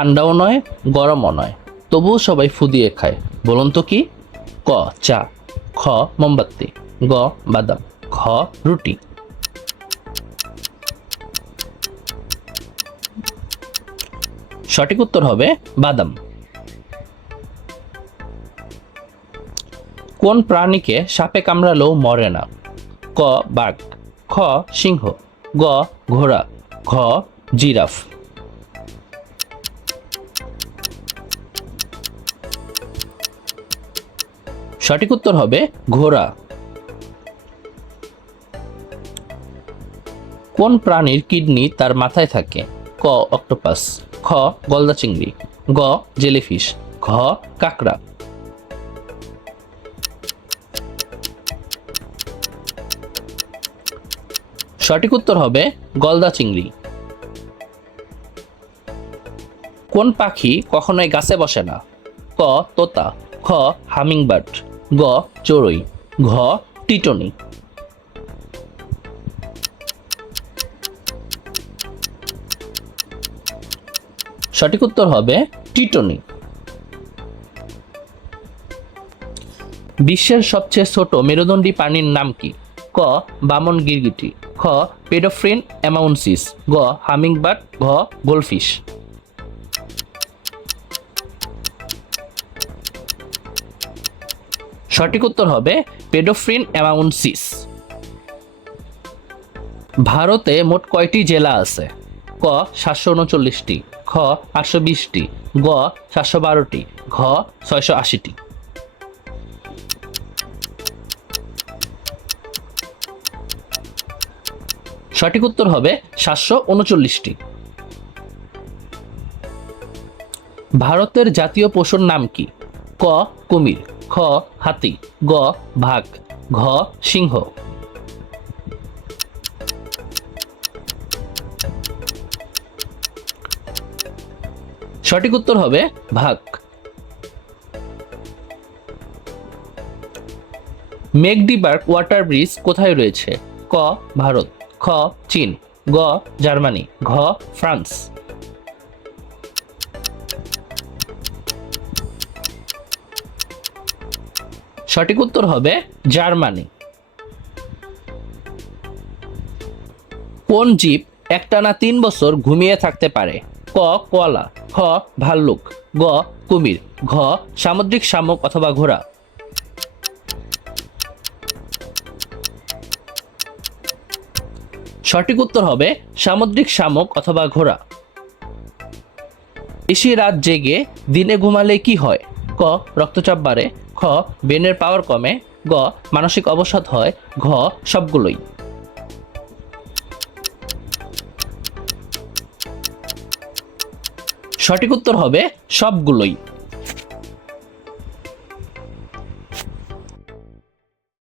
ঠান্ডাও নয় গরমও নয়, তবুও সবাই ফু দিয়ে খায়, বলুন তো কি? ক চা, খ মোমবাতি, গ বাদাম, ঘ রুটি। সঠিক উত্তর হবে বাদাম। কোন প্রাণীকে সাপে কামড়ালেও মরে না? ক বাঘ, খ সিংহ, গ ঘোড়া, ঘ জিরাফ। সঠিক উত্তর হবে ঘোড়া। কোন প্রাণীর কিডনি তার মাথায় থাকে? ক অক্টোপাস, খ গলদা চিংড়ি, গ জেলিফিশ, ঘ কাঁকড়া। সঠিক উত্তর হবে গলদা চিংড়ি। কোন পাখি কখনোই গাছে বসে না? ক তোতা, খ হামিংবার্ড, গ চড়ুই, ঘ টিটনি। সঠিক উত্তর হবে টিটনি। বিশ্বের সবচেয়ে ছোট মেরুদণ্ডী প্রাণীর নাম কি? ক বামন গিরগিটি, খ পেডোফ্রিন অ্যামাউন্সিস, গ হামিংবার্ড, ঘ গোল্ডফিশ। সঠিক উত্তর হবে পেডোফ্রিন অ্যামাউন্সিস। ভারতে মোট কয়টি জেলা আছে? ক ৭৩৯টি, খ ৮২০টি, গ ৭১২টি, ঘ ৬৮০টি। সঠিক উত্তর হবে ৭৩৯টি। ভারতের জাতীয় পশুর নাম কি? ক কুমির, খ হাতি, গ বাঘ, ঘ সিংহ। সঠিক উত্তর হবে বাঘ। মেকডিবার্গ ওয়াটার ব্রিজ কোথায় রয়েছে? ক ভারত, খ চীন, গ জার্মানি, ঘ ফ্রান্স। সঠিক উত্তর হবে জার্মানি। কোন জীব একটানা ৩ বছর ঘুমিয়ে থাকতে পারে? ক কোয়ালা, খ ভাল্লুক, গ কুমির, ঘ সামুদ্রিক শামুক অথবা ঘোড়া। সঠিক উত্তর হবে সামুদ্রিক শামুক অথবা ঘোড়া। বেশি রাত জেগে দিনে ঘুমালে কি হয়? ক রক্তচাপ বাড়ে, খ ব্রেনের পাওয়ার কমে, গ মানসিক অবসাদ হয়, ঘ সবগুলোই। সঠিক উত্তর হবে সবগুলোই।